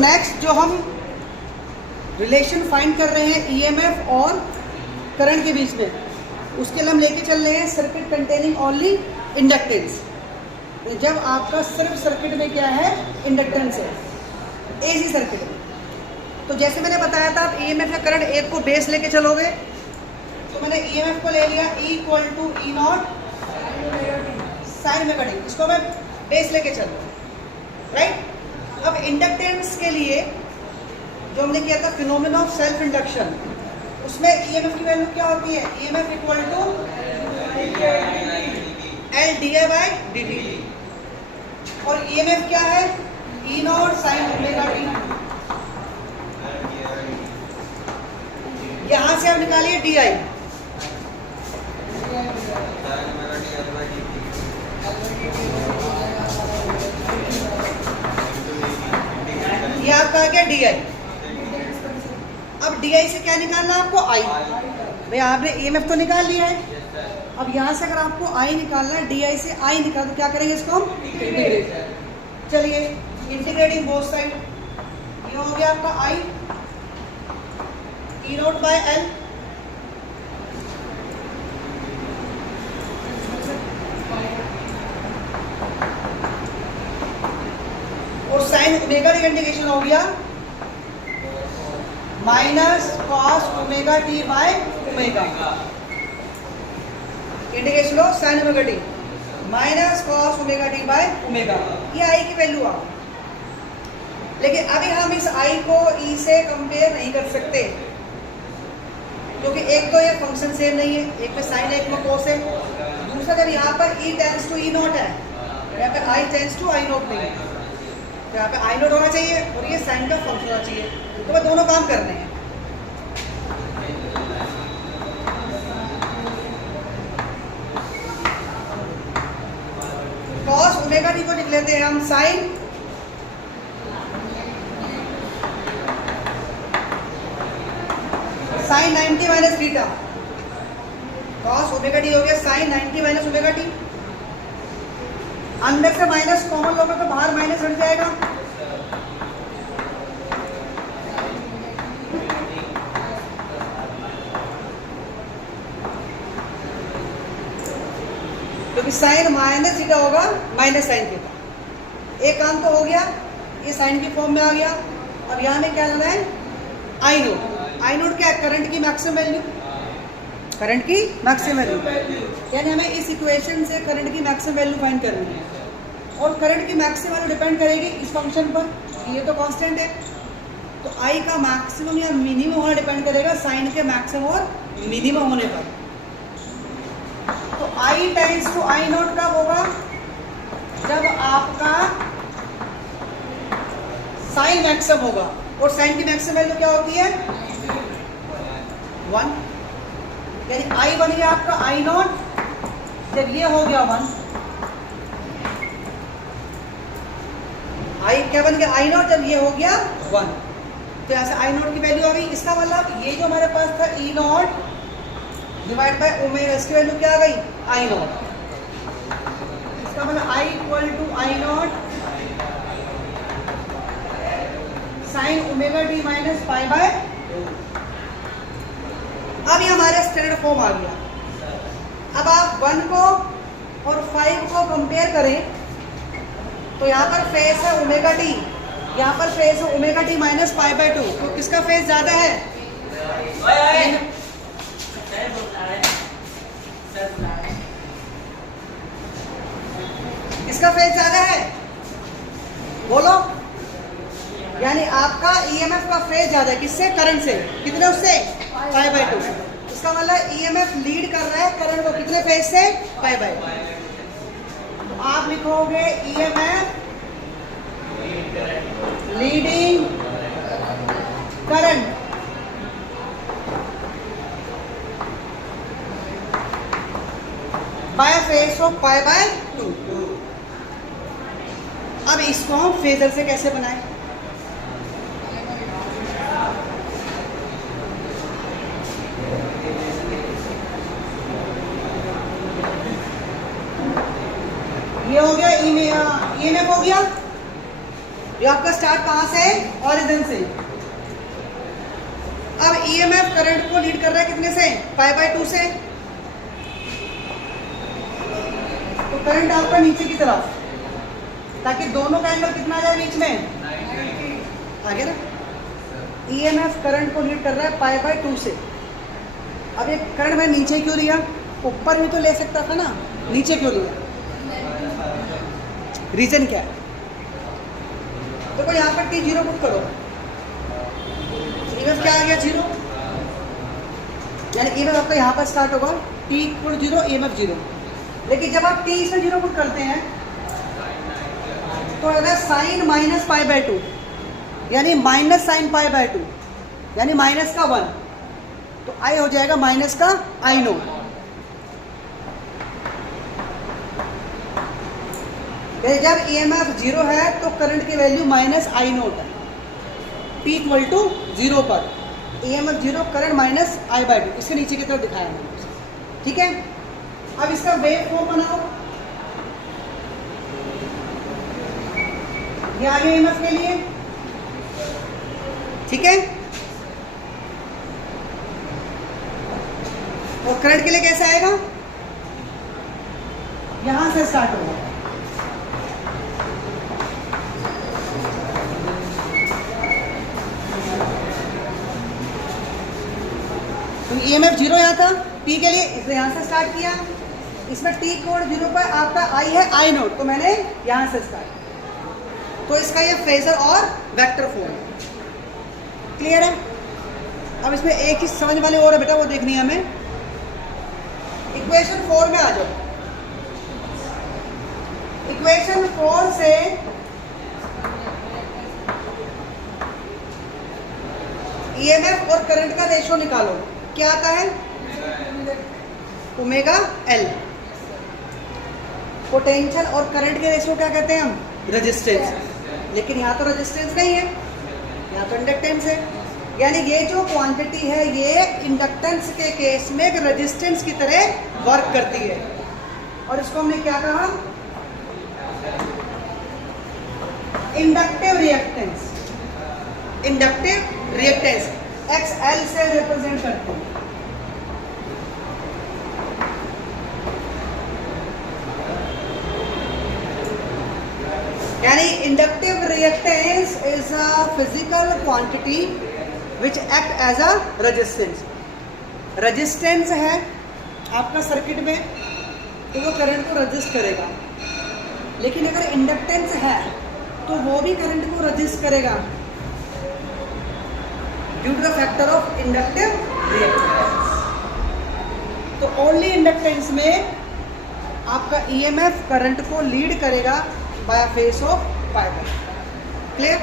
Next जो हम relation find कर रहे हैं ईएमएफ और करंट के बीच में, उसके लिए हम लेके चल रहे हैं सर्किट कंटेनिंग ओनली इंडक्टेंस। जब आपका सिर्फ सर्किट में क्या है, इंडक्टेंस है, एसी सर्किट में। तो जैसे मैंने बताया था, आप ईएमएफ या करंट एक को बेस लेके चलोगे, तो मैंने ईएमएफ को ले लिया E = E0 sign omega T, इसको मैं बेस लेके चल रहा हूँ, राइट। अब इंडक्टेंस के लिए जो हमने किया था फिनोमेना ऑफ सेल्फ इंडक्शन, उसमें ईएमएफ की वैल्यू क्या होती है, ईएमएफ = L/di/dt, और ईएमएफ क्या है, E0 साइन ओमेगा टी। यहां से आप निकालिए डी आई, ये आपका आ गया डी आई। अब डी आई से क्या निकालना है आपको, आई। भाई आपने ईएमएफ तो निकाल लिया है, अब यहाँ से अगर आपको आई निकालना है, डी आई से आई निकाल, तो क्या करेंगे, इसको हम इंटीग्रेट। चलिए इंटीग्रेटिंग बोथ साइड, ये हो गया आपका आई E0/L, और साइन ओमेगा टी इंटीग्रेशन हो गया -cos omega T by omega, integration low sign omega T -cos omega T by omega, ये आई की वैल्यू आ। लेकिन अभी हम इस आई को ई से कंपेयर नहीं कर सकते, क्योंकि एक तो ये फंक्शन सेम नहीं है, एक में साइन एक में कोस है। दूसरा, जब यहाँ पर E टेंड्स टू E0 है, यहाँ पे I टेंड्स टू I0 नहीं है, तो यहाँ पे I0 होना चाहिए और ये साइन का फंक्शन होना चाहिए, तो मैं दोनों काम करने हैं। cos ओमेगा टी को लिख लेते हैं हम sine sin 90 minus theta, cos omega t हो गया sin 90 माइनस ओमेगा टी। अंदर से माइनस कॉमन लोगे तो बाहर माइनस हट जाएगा, क्योंकि साइन माइनस थीटा होगा माइनस साइन थीटा। एक काम तो हो गया, ये साइन की फॉर्म में आ गया। अब यहाँ में क्या लेना है, आई नोट। आई नोट क्या है, करंट की मैक्सिमम वैल्यू, करंट की मैक्सिमम वैल्यू, यानी हमें इस इक्वेशन से करंट की मैक्सिमम वैल्यू फाइंड करनी है। और करंट की मैक्सिमम वैल्यू डिपेंड करेगी इस फंक्शन पर, ये तो कांस्टेंट है, तो आई का मैक्सिमम या मिनिमम होना डिपेंड करेगा साइन के मैक्सिमम और मिनिमम होने पर। तो आई टेंड्स टू आई नोट कब होगा, जब आपका साइन मैक्सिमम होगा, और साइन की मैक्सिमम वैल्यू क्या होती है, 1, यानी आई बन गया आपका आई नॉट, जब ये हो गया 1, आई क्या बन गया, आई नॉट, जब ये हो गया 1, तो यहाँ से आई नॉट की वैल्यू आ गई। इसका मतलब ये जो हमारे पास था E naught divide by omega, इसकी वैल्यू क्या आ गई, आई नॉट। इसका मतलब I = I naught sine omega t minus pi by. अब ये हमारे स्टैंडर्ड फॉर्म आ गया। अब आप 1 को और 5 को कंपेयर करें, तो यहाँ पर फेस है ओमेगा टी, यहाँ पर फेस है ओमेगा टी माइनस π/2, तो किसका फेस ज्यादा है, किसका फेस ज्यादा है, बोलो। यानी आपका ईएमएफ का फेज ज्यादा है, किससे, करंट से, कितने, उससे π/2। इसका मतलब ईएमएफ लीड कर रहा है करंट को, कितने फेज से, π/2। तो आप लिखोगे EMF leading current by phase of π/2। अब इसको हम फेजर से कैसे बनाएं, ये हो गया ईएमएफ हो गया, ये आपका स्टार्ट कहाँ से है? ओरिजिन से। अब ईएमएफ करंट को लीड कर रहा है कितने से? π/2 से। तो करंट आपका नीचे की तरफ, ताकि दोनों का एंगल कितना आ जाए बीच में, आगे ना। ईएमएफ करंट को लीड कर रहा है π/2 से। अब ये करंट मैं नीचे क्यों लिया? ऊपर भी तो ले सकता था ना, नीचे क्यों लिया? रीजन क्या है? देखो यहाँ पर t0 पुट करो, ईएमएफ क्या आ गया? 0। यानी ईएमएफ आपका यहाँ पर स्टार्ट होगा, t = 0, ईएमएफ 0। लेकिन जब आप t इसमें 0 पुट करते हैं तो अगर साइन -π/2, यानी माइनस साइन π/2, यानी माइनस का 1, तो I हो जाएगा माइनस का I0। जब EMF 0 है तो करंट की वैल्यू -I0 है। P = 0 पर EMF 0, करंट -I/2, इसके नीचे की तरफ दिखाया मैंने, ठीक है। अब इसका वेव फॉर्म बनाओ। ये आ गया EMF के लिए, ठीक है। और करंट के लिए कैसे आएगा? यहां से स्टार्ट होगा, तो EMF 0 यहाँ था P के लिए, इसलिए यहाँ से स्टार्ट किया। इसमें T = 0 पर आपका I है I0, तो मैंने यहाँ से स्टार्ट। तो इसका ये फेजर और वेक्टर फॉर्म क्लियर है। अब इसमें एक चीज समझ वाली और है बेटा, वो देखनी है हमें। इक्वेशन 4 में आ जाओ। इक्वेशन 4 से ईएमएफ और करंट का रेशियो निकालो। क्या आता है? Omega L. पोटेंशियल और करंट के रेशियो क्या कहते हैं हम? रेजिस्टेंस। लेकिन यहाँ तो रेजिस्टेंस नहीं है, यहाँ तो इंडक्टेंस है। यानी ये जो क्वांटिटी है ये इंडक्टेंस के केस में एक रेजिस्टेंस की तरह वर्क करती है। और इसको हमने क्या कहा? Inductive reactance. Inductive reactance XL से रिप्रेजेंट करते हैं। यानी inductive reactance is a physical quantity which act as a resistance. Resistance है आपका सर्किट में तो वो करंट को रेजिस्ट करेगा, लेकिन अगर इंडक्टेंस है तो वो भी करंट को रेजिस्ट करेगा due to the factor of inductive reactance. तो ओनली इंडक्टेंस में आपका ईएमएफ करंट को लीड करेगा बाय फेस ऑफ π/2। क्लियर?